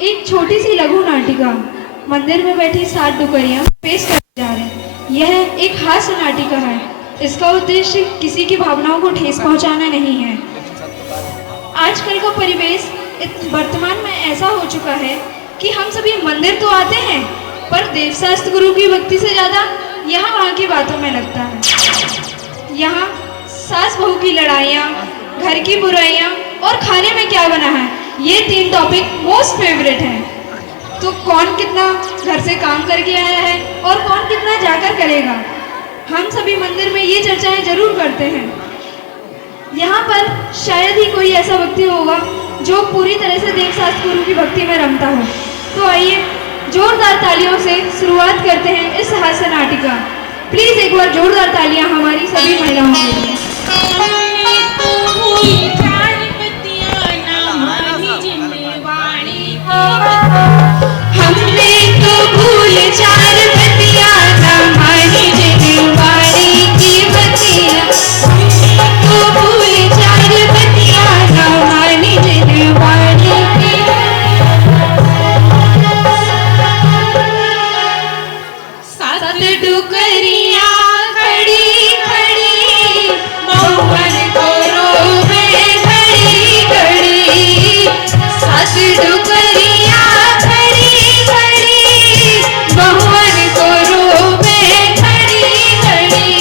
एक छोटी सी लघु नाटिका मंदिर में बैठी 7 डुकरियां पेश करने जा रहे हैं। यह एक हास्य नाटिका है। इसका उद्देश्य किसी की भावनाओं को ठेस पहुंचाना नहीं है। आजकल का परिवेश वर्तमान में ऐसा हो चुका है कि हम सभी मंदिर तो आते हैं, पर देवशास्त्र गुरु की भक्ति से ज़्यादा यहाँ वहाँ की बातों में लगता है। यहाँ सास बहू की लड़ाइयाँ, घर की बुराइयाँ और खाने में क्या बना है, ये 3 टॉपिक मोस्ट फेवरेट हैं। तो कौन कितना घर से काम करके आया है और कौन कितना जाकर करेगा, हम सभी मंदिर में ये चर्चाएं जरूर करते हैं। यहाँ पर शायद ही कोई ऐसा व्यक्ति होगा जो पूरी तरह से देवशास्त्र गुरु की भक्ति में रमता हो। तो आइए जोरदार तालियों से शुरुआत करते हैं इस हास्य नाटिका। प्लीज एक बार जोरदार तालियां हमारी सभी महिलाओं के लिए। हमने तो भूल 4 बतिया ना मानी जिनवाणी की बतिया, तो भूल 4 बतिया ना मानी जिनवाणी की। सात डुकरिया खड़ी खड़ी बहुवन को रोवे घड़ी घड़ी। 7 डुकरिया खड़ी खड़ी बहुवन को रोवे घड़ी घड़ी।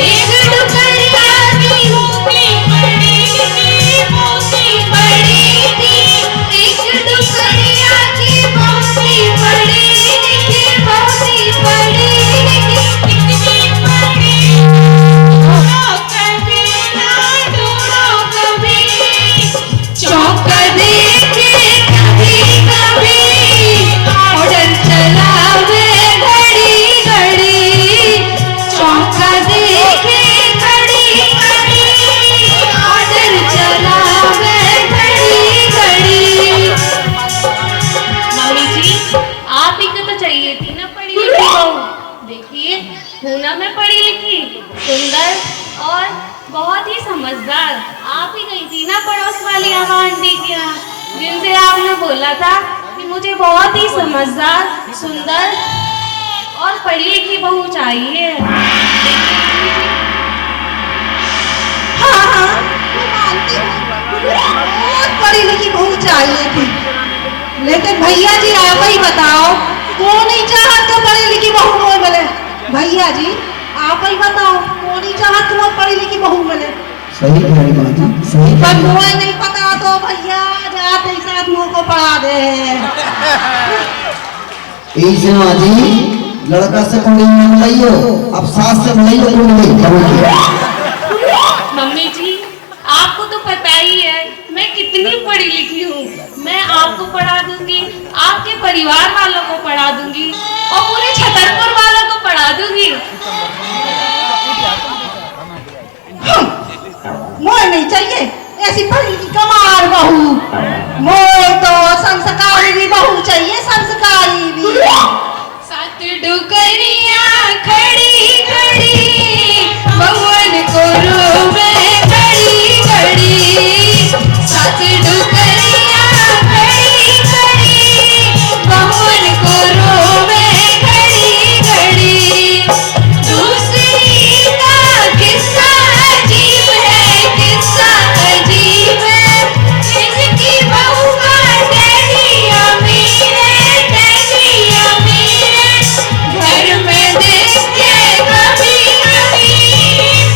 एक डुकरिया की मोती बड़ी थी, मोती बड़ी थी। एक डुकरिया की मोती बड़ी थी, मोती बड़ी थी। कितनी बड़ी कभी ना ढूंढो कभी, चौका देखे कभी कभी। मॉडल चलावे घड़ी घड़ी, चौका देखे घड़ी घड़ी। मॉडल चलावे घड़ी घड़ी। मम्मी जी, आप ही को तो चाहिए थी ना पढ़ी लिखी बहू। देखिए पूनम में पढ़ी लिखी, सुंदर और बहुत ही समझदार। आप ही गई थी ना पड़ोस वाली आमा आंटी के यहाँ, जिनसे आपने बोला था कि मुझे बहुत ही समझदार, सुंदर और पढ़ी लिखी बहू चाहिए। हाँ हाँ, मैं मानती हूँ, बहुत पढ़ी लिखी बहू चाहिए थी। लेकिन भैया जी आप ही बताओ, कौन ही चाहत तो पढ़ी लिखी बहू मोय मिले। भैया जी आप ही बताओ, कौन ही चाहत तुम्हें पढ़ी लिखी बहू मिले। सही कह रही माँ जी, सही कह पर रही। मुझे नहीं पता तो भैया जाते ही साथ मुँह को पढ़ा दे। ऐसे माँ जी, लड़का से कुंडली में मिलाइयो, अब सास से मिलाइयो कुंडली। मम्मी जी, आपको तो पता ही है मैं कितनी पढ़ी लिखी हूँ। मैं आपको पढ़ा दूंगी, आपके परिवार वालों को पढ़ा दूंगी और पूरे छतरपुर वालों को पढ़ा दूंगी। मोय नहीं चाहिए ऐसी पढ़ी लिखी कमार बहू। मोय तो संस्कारी भी बहू चाहिए, संस्कारी भी। 7 डुकरिया खड़ी खड़ी बहुवन को रोवे घड़ी घड़ी। 7 डुकरिया खड़ी खड़ी बहुवन को रोवे घड़ी घड़ी। दूसरी का किस्सा अजीब है, किस्सा अजीब है। इसकी बहू का डैडी अमीर है, डैडी अमीर है। घर में देख के कभी कभी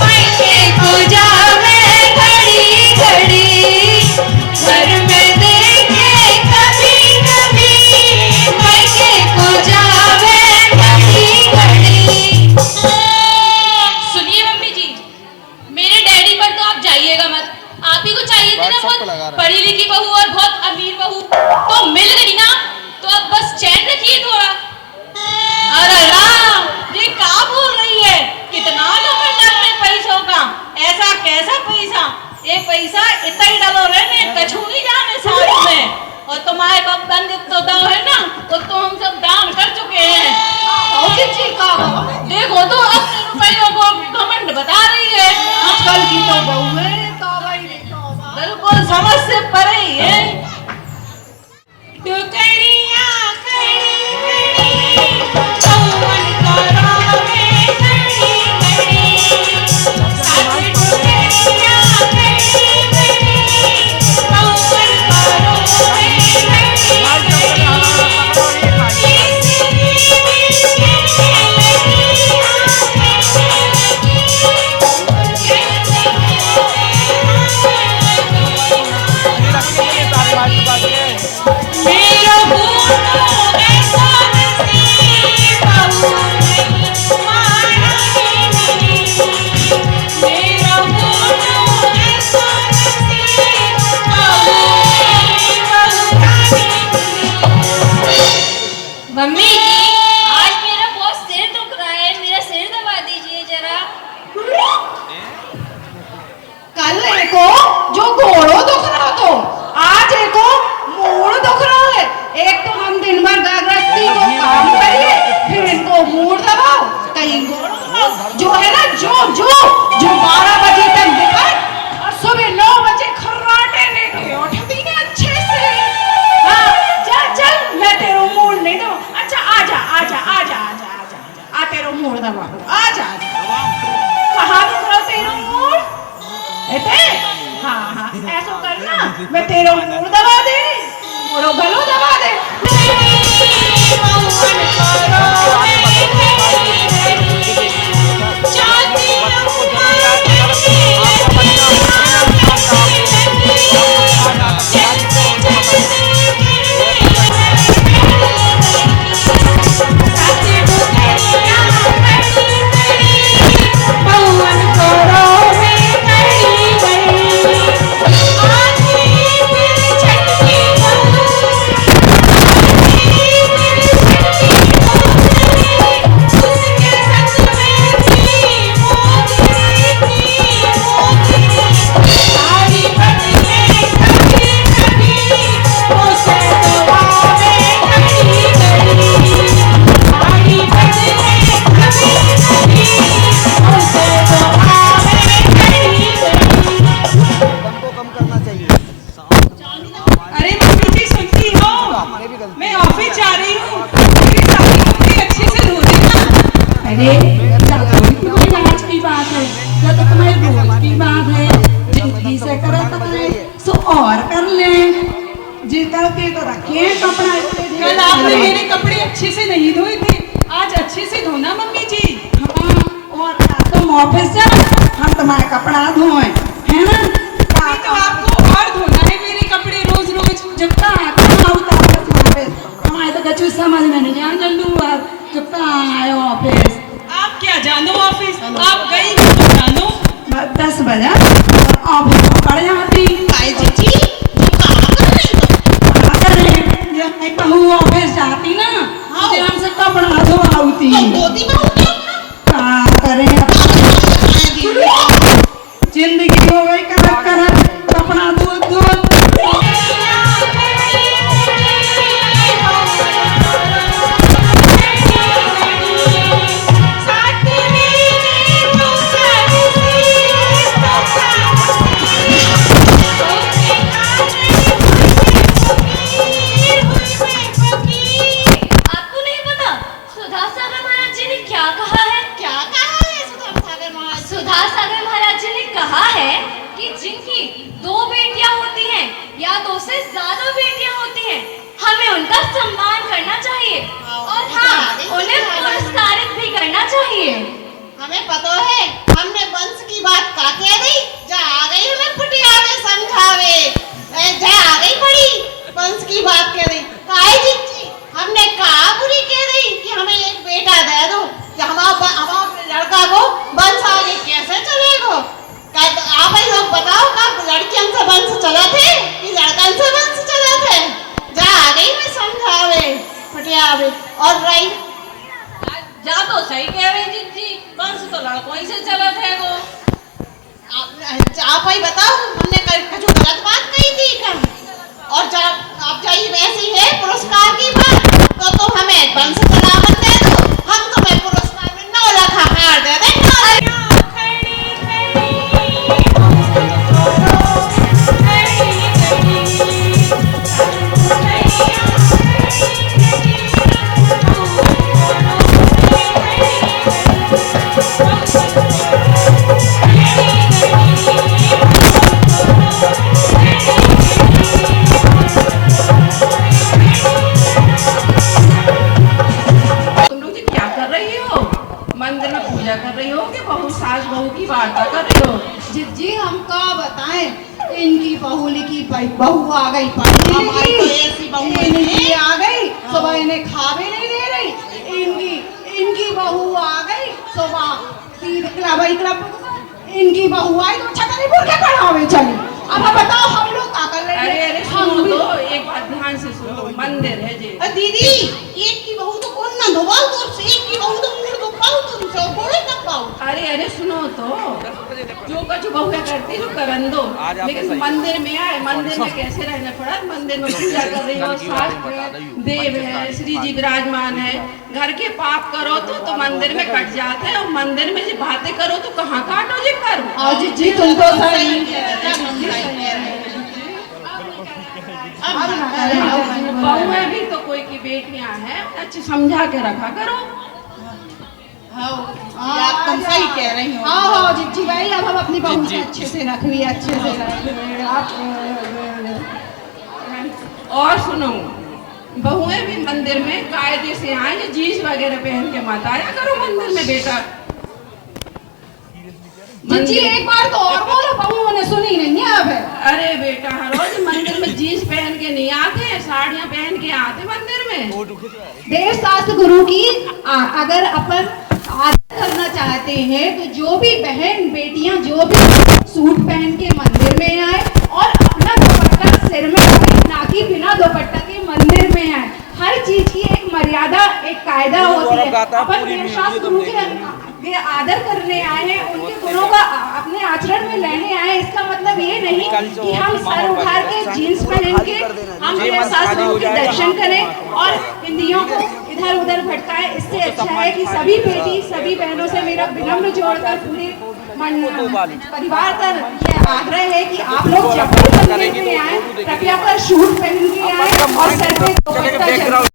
पैसे को जावे घड़ी घड़ी। घर में देख के कभी कभी पैसे को जावे घड़ी घड़ी। सुनिए मम्मी जी, मेरे डैडी पर तो आप जाइएगा मत। आप ही को चाहिए थी ना बहुत पढ़ी लिखी बहू और बहुत अमीर बहू, तो मिल गई ना। तो अब बस चैन रखिए थोड़ा। अरे राम, ये क्या बोल रही है? कितना घमंड अपने पैसों का। ऐसा कैसा पैसा? ये पैसा इतना ही डालो रहने, कछु नहीं जाने साथ में। और तुम्हारे बब्बन जितना दाव है ना, वो तो हम सब दान कर चुके हैं। देखो तो अपने रुपयों को घमंड बता रही है। आजकल की तो बहू है, बिल्कुल समझ से परे है। मैं तेरा मुंह दबा दे और गलो दबा दे। अरे मम्मी जी सुनती हो, मैं ऑफिस जा रही हूँ, मेरी सारी कपड़े अच्छे से धो देना। अरे कोई आज की बात है, या तो तुम्हारी रोज की बात है, जिंदगी से करा तो सो और कर ले, जी करके तो रखे कपड़ा। कल आपने मेरे कपड़े अच्छे से नहीं धोए थे, आज अच्छे से धोना मम्मी जी। हाँ, और तुम ऑफिस जा, हम तुम्हारा कपड़ा धोए, है ना? अभी तो आपको और धोना है मेरे कपड़े रोज रोज। जब तक हमारे तो कछु समझ में नहीं आ जल्लू जब तक आए ऑफिस। आप क्या जानो ऑफिस, आप गई हो तो जानो। 10 बजे ऑफिस पड़ जाती। कहूँ ऑफिस जाती ना, मुझे हमसे कपड़ा धोआती। क्या करें, जिंदगी हो गई करत करत, कपड़ा धो धो। आपको नहीं पता सुधा सागर महाराज जी ने क्या कहा है? क्या कहा है सुधा सागर महाराज जी ने कहा है कि जिनकी 2 बेटियां होती हैं या 2 से ज्यादा बेटियां होती हैं, हमें उनका सम्मान करना चाहिए और हाँ, उन्हें पुरस्कारित भी करना चाहिए। हमें पता है, हमने वंश की बात का कह दी, जा आ गई हमें फुटियावे समझावे, जा आ गई बड़ी वंश की बात कह दी। काहे जीजी, हमने कहा बुरी कह दी कि हमें एक बेटा दे दो, कि हमारा लड़का को वंश आगे कैसे चलेगा? आप ही लोग बताओ, का लड़कियों से वंश चला थे कि लड़कन से वंश चला थे? जा आ गई मैं समझावे फुटियावे। और रही जा तो सही कह रही जी, वंश तो लड़कों ही से चला थे वो। आप ही बताओ, हमने कुछ गलत बात कही थी क्या? और जब आप जाइए वैसी है पुरस्कार की बात, तो तुम हमें वंश सलामत दे दो, हम तुम्हें पुरस्कार में 9 लाख हार दे देंगे। तुम लोग जी क्या कर रही हो? मंदिर में पूजा कर रही हो कि बहू सास बहू की वार्ता कर रही हो? जी हम का बताएं, इनकी बहू की बहू आ गई हमारी तो ऐसी बहू है। इनकी आ गई सुबह, इन्हें खावे नहीं दे रही। इनकी बहू आ गई सुबह, क्लब इनकी बहू आई तो छतरीपुर के पढ़ावे चली। अब बताओ हम लोग क्या कर रहे हैं? अरे सुनो तो, एक बात ध्यान से सुनो, मंदिर है जी। दीदी, एक की बहू तो कौन ना धोवाओ, तो एक की बहू तो मुंह धो पाओ, तुम सब बोले ना पाओ। अरे सुनो तो, जो कछु बहुआ करती जो करन दो, लेकिन मंदिर में आए, मंदिर में कैसे रहना पड़ा? मंदिर में पूजा कर रही हो, शास्त्र देव है, श्री जी विराजमान है, घर के पाप करो तो मंदिर में कट जाते हैं, और मंदिर में जो बातें करो तो कहाँ काटो जी करो। आज जी तुम तो सही बहू में भी तो कोई की बेटियां हैं, अच्छे समझा के रखा करो। आप तुम सही कह रही हो। हाँ जीजी भाई, अब हम अपनी बहू से अच्छे से रख लिया, अच्छे से रख लिया। आप सुनो, बहुएं भी मंदिर में कायदे से आए, जो जीन्स वगैरह पहन के मत आया करो मंदिर में बेटा। जी एक बार तो और बोलो, बहुओं ने सुनी नहीं है अब। अरे बेटा हर रोज मंदिर में जीन्स पहन के नहीं आते, साड़ियाँ पहन के आते मंदिर में। देव शास्त्र गुरु की अगर अपन आदर करना चाहते हैं तो जो भी बहन बेटियां जो भी सूट पहन के मंदिर में आए और अपना दुपट्टा सिर में रखे, ना कि बिना दुपट्टा के मंदिर में आए। हर चीज की एक मर्यादा, एक कायदा होती है। अपन देव शास्त्र गुरु के आदर करने आए हैं, उनके गुणों का अपने आचरण में लेने आए। इसका मतलब ये नहीं कि हम सर उखाड़ के जीन्स पहन के हम देव शास्त्र गुरु के दर्शन करें और हिंदियों को इधर उधर भटकाएं। इससे अच्छा है कि सभी बेटी सभी बहनों से मेरा विनम्र जोड़कर पूरे परिवार का यह आग्रह है कि आप लोग जब भी मंदिर में आए कृपया कर सूट पहन के आए और सर पे दुपट्टा